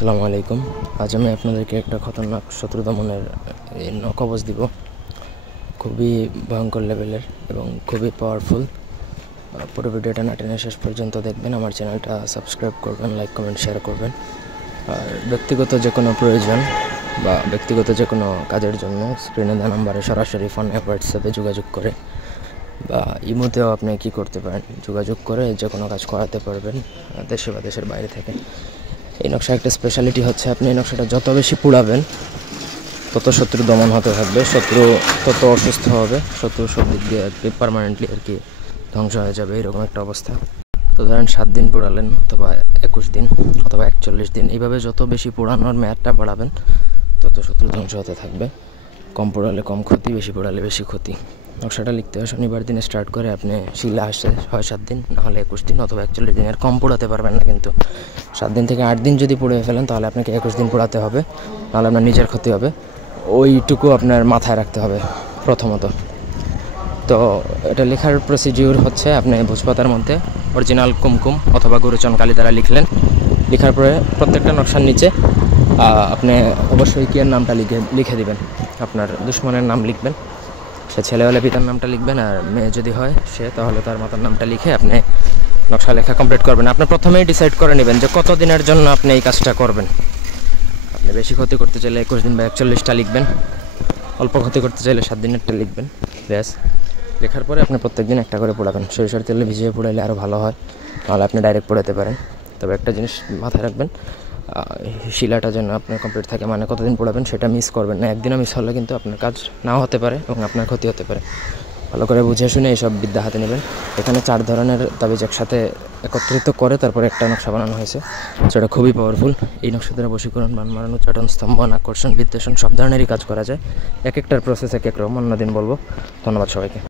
আসসালামু আলাইকুম। আজ আমি আপনাদেরকে একটা খতরনাক শত্রু দমনের কবচ দিব। খুবই ভয়ঙ্কর লেভেলের এবং খুবই পাওয়ারফুল। পুরো ভিডিওটা না টেনে শেষ পর্যন্ত দেখবেন। আমার চ্যানেলটা সাবস্ক্রাইব করবেন, লাইক কমেন্ট শেয়ার করবেন। আর ব্যক্তিগত যে কোনো প্রয়োজন বা ব্যক্তিগত যে কোনো কাজের জন্য স্ক্রিনে দেওয়া নাম্বারে সরাসরি ফোনে হোয়াটসঅ্যাপে যোগাযোগ করে বা ইমোতেও আপনি কী করতে পারেন, যোগাযোগ করে যে কোনো কাজ করাতে পারবেন দেশে বা দেশের বাইরে থেকে। এই নকশা একটা স্পেশালিটি হচ্ছে, আপনি এই নকশাটা যত বেশি পুড়াবেন তত শত্রু দমন হতে থাকবে, শত্রু তত অসুস্থ হবে, শত্রু সব দিক দিয়ে আর কি পারমানেন্টলি আর কি ধ্বংস হয়ে যাবে, এরকম একটা অবস্থা। তো ধরেন 7 দিন পোড়ালেন অথবা 21 দিন অথবা 41 দিন, এইভাবে যত বেশি পোড়ানোর মেয়াদটা বাড়াবেন তত শত্রু ধ্বংস হতে থাকবে। কম পোড়ালে কম ক্ষতি, বেশি পোড়ালে বেশি ক্ষতি। নকশাটা লিখতে হয় শনিবার দিনে স্টার্ট করে আপনি শিলা আসছে 6-7 দিন, নাহলে 21 দিন অথবা 41 দিন। এর কম পোড়াতে পারবেন না, কিন্তু 7 দিন থেকে 8 দিন যদি পুড়ে ফেলেন তাহলে আপনাকে 21 দিন পোড়াতে হবে, নাহলে আপনার নিজের ক্ষতি হবে। ওইটুকু আপনার মাথায় রাখতে হবে প্রথমত। তো এটা লেখার প্রসিডিউর হচ্ছে, আপনি ভোজপাতার মধ্যে অরিজিনাল কুমকুম অথবা গুরুচন কালি দ্বারা লেখার পরে প্রত্যেকটা নকশার নিচে আপনি অবশ্যই কিয়ের নামটা লিখে দিবেন। আপনার দুশ্মনের নাম লিখবেন, সে ছেলে হলে পিতার নামটা লিখবেন, আর মেয়ে যদি হয় সে তাহলে তার মাতার নামটা লিখে আপনি নকশা লেখা কমপ্লিট করবেন। আপনি প্রথমেই ডিসাইড করে নেবেন যে কত দিনের জন্য আপনি এই কাজটা করবেন। আপনি বেশি ক্ষতি করতে চাইলে 21 দিন বা 41টা লিখবেন, অল্প ক্ষতি করতে চাইলে 7 দিনেরটা লিখবেন। ব্যাস, লেখার পরে আপনি প্রত্যেক দিন একটা করে পোড়াবেন। সরিষার তেলে ভিজিয়ে পোড়াইলে আরও ভালো হয়, নাহলে আপনি ডাইরেক্ট পোড়াতে পারেন। তবে একটা জিনিস মাথায় রাখবেন, শিলাটা যেন আপনার কমপ্লিট থাকে, মানে কতদিন পোড়াবেন সেটা মিস করবেন না। একদিনও মিস হলে কিন্তু আপনার কাজ নাও হতে পারে এবং আপনার ক্ষতি হতে পারে। ভালো করে বুঝে শুনে এইসব বিদ্যা হাতে নেবেন। এখানে 4 ধরনের তাবিজ একসাথে একত্রিত করে তারপরে একটা নকশা বানানো হয়েছে, সেটা খুবই পাওয়ারফুল। এই নকশা দ্বারা বশীকরণ, বান মারানো, চাটন, স্তম্ভন, আকর্ষণ, বিদ্বেষণ সব ধরনেরই কাজ করা যায়। এক একটার প্রসেস এক এক রকম, অন্যদিন বলবো। ধন্যবাদ সবাইকে।